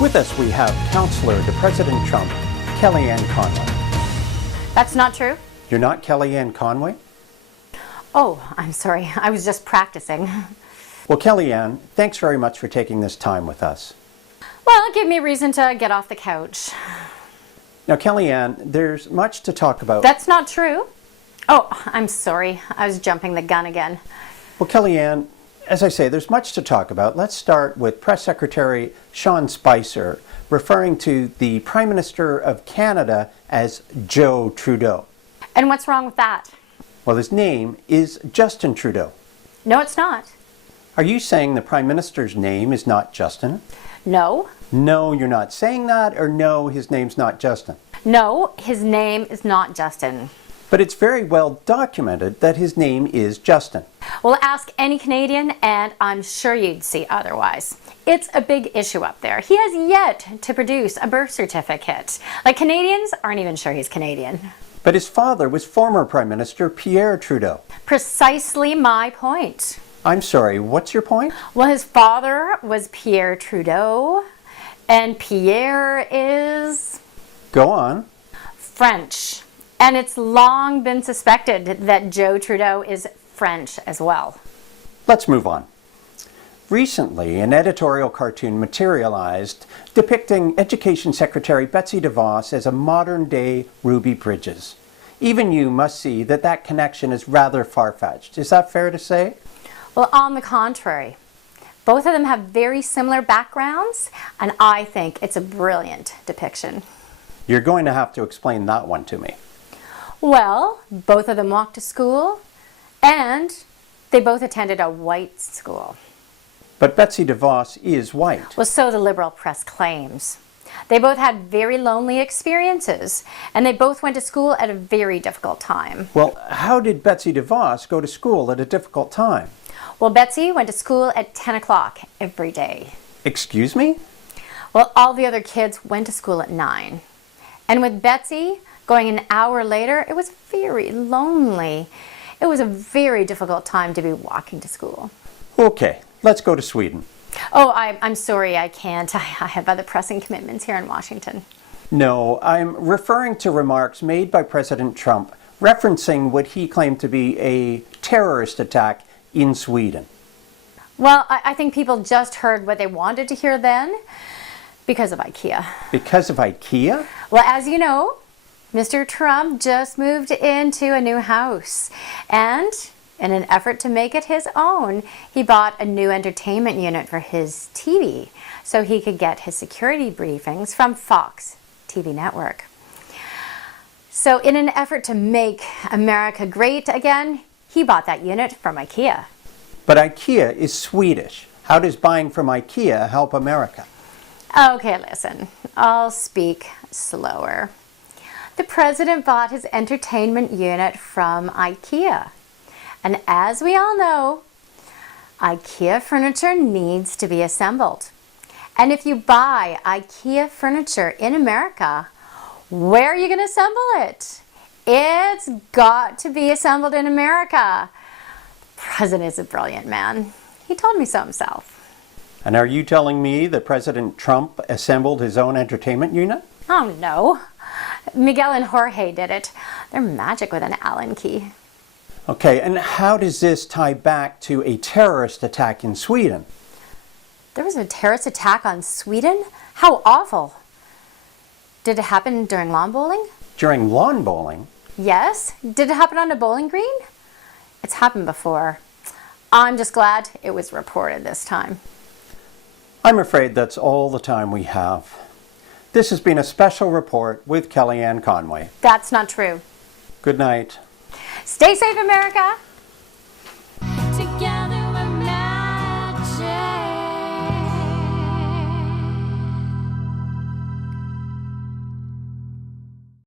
With us we have Counselor to President Trump, Kellyanne Conway. That's not true? You're not Kellyanne Conway? Oh, I'm sorry. I was just practicing. Well, Kellyanne, thanks very much for taking this time with us. Well, it gave me a reason to get off the couch. Now, Kellyanne, there's much to talk about. That's not true. Oh, I'm sorry. I was jumping the gun again. Well, Kellyanne, as I say, there's much to talk about. Let's start with Press Secretary Sean Spicer referring to the Prime Minister of Canada as Joe Trudeau. And what's wrong with that? Well, his name is Justin Trudeau. No, it's not. Are you saying the Prime Minister's name is not Justin? No. No, you're not saying that, or no, his name's not Justin? No, his name is not Justin. But it's very well documented that his name is Justin. Well, ask any Canadian, and I'm sure you'd see otherwise. It's a big issue up there. He has yet to produce a birth certificate. Like, Canadians aren't even sure he's Canadian. But his father was former Prime Minister Pierre Trudeau. Precisely my point. I'm sorry, what's your point? Well, his father was Pierre Trudeau, and Pierre is Go on. French. And it's long been suspected that Joe Trudeau is French as well. Let's move on. Recently, an editorial cartoon materialized depicting Education Secretary Betsy DeVos as a modern-day Ruby Bridges. Even you must see that that connection is rather far-fetched. Is that fair to say? Well, on the contrary. Both of them have very similar backgrounds, and I think it's a brilliant depiction. You're going to have to explain that one to me. Well, both of them walked to school, and they both attended a white school. But Betsy DeVos is white. Well, so the liberal press claims. They both had very lonely experiences, and they both went to school at a very difficult time. Well, how did Betsy DeVos go to school at a difficult time? Well, Betsy went to school at 10 o'clock every day. Excuse me? Well, all the other kids went to school at 9. And with Betsy going an hour later, it was very lonely. It was a very difficult time to be walking to school. Okay, let's go to Sweden. Oh, I'm sorry, I can't. I have other pressing commitments here in Washington. No, I'm referring to remarks made by President Trump referencing what he claimed to be a terrorist attack in Sweden. Well, I think people just heard what they wanted to hear then because of Ikea. Because of Ikea? Well, as you know, Mr. Trump just moved into a new house, and in an effort to make it his own, he bought a new entertainment unit for his TV so he could get his security briefings from Fox TV network. So in an effort to make America great again, he bought that unit from Ikea. But Ikea is Swedish. How does buying from Ikea help America? Okay, listen, I'll speak slower. The president bought his entertainment unit from Ikea. And as we all know, Ikea furniture needs to be assembled. And if you buy Ikea furniture in America, where are you going to assemble it? It's got to be assembled in America. The president is a brilliant man. He told me so himself. And are you telling me that President Trump assembled his own entertainment unit? Oh no. Miguel and Jorge did it. They're magic with an Allen key. Okay, and how does this tie back to a terrorist attack in Sweden? There was a terrorist attack on Sweden? How awful. Did it happen during lawn bowling? During lawn bowling? Yes. Did it happen on a bowling green? It's happened before. I'm just glad it was reported this time. I'm afraid that's all the time we have. This has been a special report with Kellyanne Conway. That's not true. Good night. Stay safe, America.